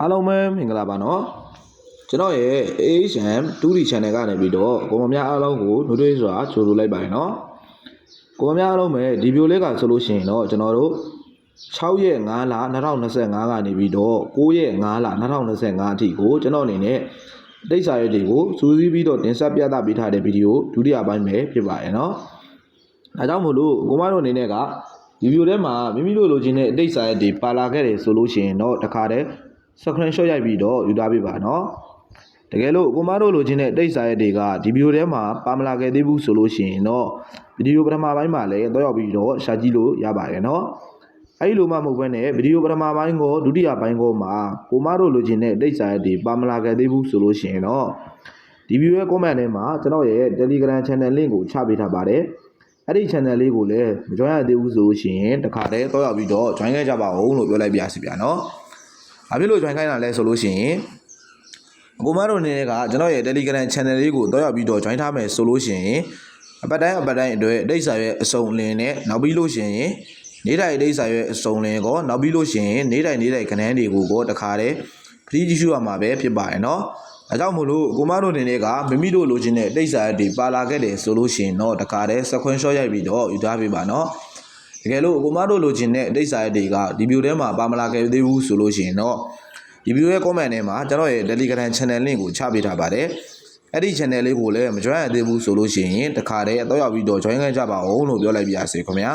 အားလုံးပဲမင်္ဂလာပါနော်ကျွန်တော်ရဲ့ AHM 2D channel ကနေပြီးတော့ကိုမများအားလုံးကိုနှုတ်တွေ့စွာကြိုဆိုလိုက်ပါတယ်နော်ကိုမများအားလုံးပဲဒီဗီဒီယိုလေးကဆိုလို့ရှိရင်တော့ကျွန်တော်တို့6ရက်5လ2025ကနေပြီးတော့9ရက်5လ2025အထိကိုကျွန်တော်အနေနဲ့ဒိတ်စာရွက်တွေကိုစူးစီးပြီးတော့တင်ဆက်ပြသပေးထားတဲ့ဗီဒီယိုဒုတိယပိုင်းပဲဖြစ်ပါရဲ့နော်ဒါကြောင့်မို့လို့ကိုမတို့အနေနဲ့ကဒီဗီဒီယိုထဲမှာမိမိတို့လိုချင်တဲ့ဒိတ်စာရွက်တွေပါလာခဲ့တယ်ဆိုလို့ရှိရင်တော့တခါတည်းscreenshot ရိုက်ပြီးတော့ယူထားပေးပါနော်တကယ်လို့ကိုမတို့လိုချင်တဲ့တိတ်စာရက်တွေကဒီဗီဒီယိုထဲမှာပါမလာခဲ့သေးဘူးဆိုလို့ရှိရင်တော့ဗီဒီယိုပထမပိုင်းမှာလည်းတော့ရောက်ပြီးတော့ရှာကြည့်လို့ရပါတယ်နော်အဲ့လိုမှမဟုတ်ဘဲနဲ့ဗီဒီယိုပထမပိုင်းကိုဒုတိယပိုင်းကိုမှာကိုမတို့လိုချင်တဲ့တိတ်စာရက်တွေပါမလာခဲ့သေးဘူးဆိုလို့ရှိရင်တော့ဒီဗီဒီယိုရဲ့ comment ထဲမှာကျွန်တော်ရဲ့ Telegram channel link ကိုချပေးထားပါတယ်အဲ့ဒီ channel လေးကိုလည်းမ join ရသေးဘူးဆိုလို့ရှိရင်တခါတည်းတော့ရောက်ပြီးတော့ join ခဲ့ကြပါဦးလို့ပြောလိုက်ပါရစေဗျာနော်ဘာဖြစ်လို့ join ခိုင်းတာလဲဆိုလို့ရှိရင်ကိုမတို့အနေနဲ့ကကျွန်တော်ရဲ့ Telegram channel လေးကိုတော့ရောက်ပြီးတော့ join ထားမယ်ဆိုလို့ရှိရင်အပတ်တိုင်းအတွက်ဒိတ်စာရဲ့အစုံလင်နဲ့နောက်ပြီးလို့ရှိရင်နေ့တိုင်းဒိတ်စာရဲ့အစုံလင်ကိုနောက်ပြီးလို့ရှိရင်နေ့တိုင်းခဏန်းတွေကိုတခါတည်းဖရီးကြည့်ရှုရမှာပဲဖြစ်ပါတယ်နော်ဒါကြောင့်မို့လို့ကိုမတို့အနေနဲ့ကမိမိတို့လိုချင်တဲ့ဒိတ်စာတွေပါလာခဲ့တယ်ဆိုလို့ရှိရင်တော့တခါတည်း screenshot ရိုက်ပြီးတော့ယူထားပေးပါနော်တကယ်လို့ကိုမတို့လိုချင်တဲ့ဒိတ်စာတွေကဒီဗီဒီယိုထဲမှာပါမလာခဲ့သေးဘူးဆိုလို့ရှိရင်တော့ဒီဗီဒီယိုရဲ့ comment ထဲမှာကျွန်တော်ရဲ့ Telegram channel link ကိုချပေးထားပါတယ်အဲ့ဒီ channel လေးကိုလည်းမ join ရသေးဘူးဆိုလို့ရှိရင်တခါတည်းတော့ရောက်ပြီးတော့ join ခဲ့ကြပါဦးလို့ပြောလိုက်ပါရစေခင်ဗျာ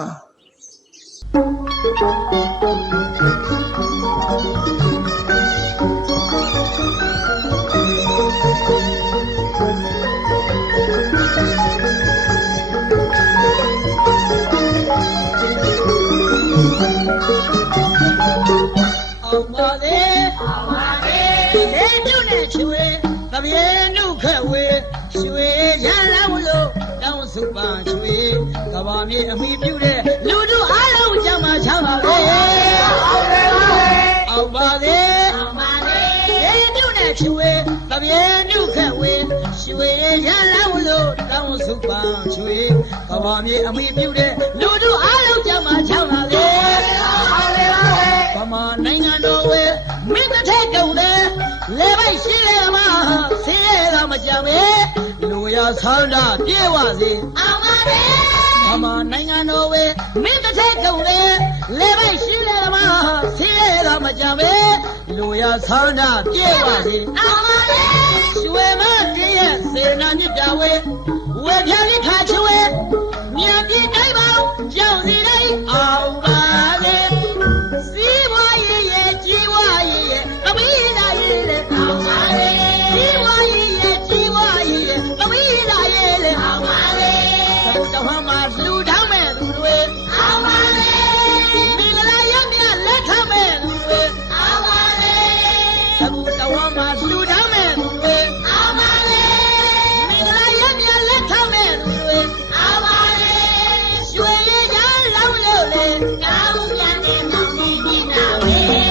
ကဘာမြေအမိပြုတဲ့လူတို့အားလုံးကြောင့်မှချမ်းသာလေအောင်ပါလေရေပြုတ်နဲ့ချွေတပြေနုခက်ဝေရွှေရလောင်းလို့တောင်းစုပန်းချွေကဘာမြေအမိပြုတဲ့လူတို့အားလုံးကြောင့်မှချမ်းသာလေဗမာနိုင်ငံတော်ဝဲမင်းတစ်ထက်ကုန်တယ်လေပိုက်ရှိလေမှာဆေးရမကြမ်းပဲလူရဆန္ဒပြေဝစေအောင်ပါလေဗမာနိုင်ငံတော်ဝဲမင်းတစ်ထက်ကုန်တယ်လေပိုက်ရှိလေမှာဆေးရမကြမ်းပဲလူရဆန္ဒပြေဝစေအောင်ပါလေရွှေမတည်းရဲ့စေနာမြစ်တာဝဲဝဲပြလေးခါချွေမြတ်ပြည်တိုင်းပေါင်းကြောက်စီတိုင်းအောင်ပါလေစီးပွားရေးရဲ့ကြီးပွားရေးရဲ့အမိနာရေးလေအောင်ပါလေစီးပွားရေးရဲ့ကြီးပွားရေးရဲ့အမိနာရေးလေအောင်ပါလေတော်ဟမှာလူထောင်းမဲ့သူတွေအောင်ပါလေမင်္ဂလာရမြလက်ထမဲ့သူတွေအောင်ပါလေအခုတော်ဟမှာလူထောင်းမဲ့သူတွေအောင်ပါလေမင်္ဂလာရမြလက်ထမဲ့သူတွေအောင်ပါလေရွှေရည်ကြောင်းလောင်းလို့လေကောင်းပြန်တဲ့မောင်လေးမြင်တာပဲ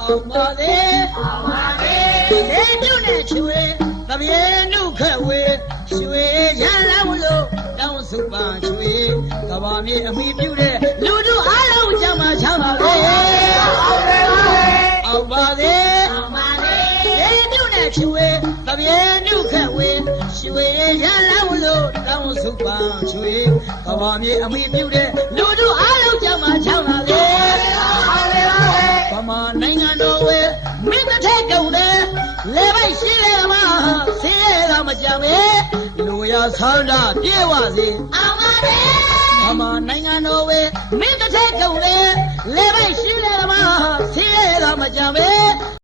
အောင်ပါလေအောင်ပါလေဒေတုနဲ့ချွေတပြေနုခက်ဝေရွှေရလောင်းလို့တောင်း စုပန်းချွေကဘာမြေအမိပြုတဲ့လူတို့အားလုံးကြမှာချမ်းသာလေအောင်ပါစေရေပြုတ်နဲ့ချွေတပြေနုခက်ဝေရွှေရလန်းလို့တောင်းစုပန်းချွေကဘာမြေအမိပြုတဲ့လူတို့အားလုံးကြမှာချမ်းသာလေဗမာနိုင်ငံတော်ဝဲမင်းတစ်ထက်ကုန်တယ်လေပိုက်ရှိလေမှာဆေးရတာမကြမ်းပဲလူရဆန္ဒပြေဝစေအောင်ပါလေဗမာနိုင်ငံတော်ဝဲမင်းတစ်ထက်ကုန်တယ်လေပိုက်ရှိလေမှာဆေးရတာမကြမ်းပဲ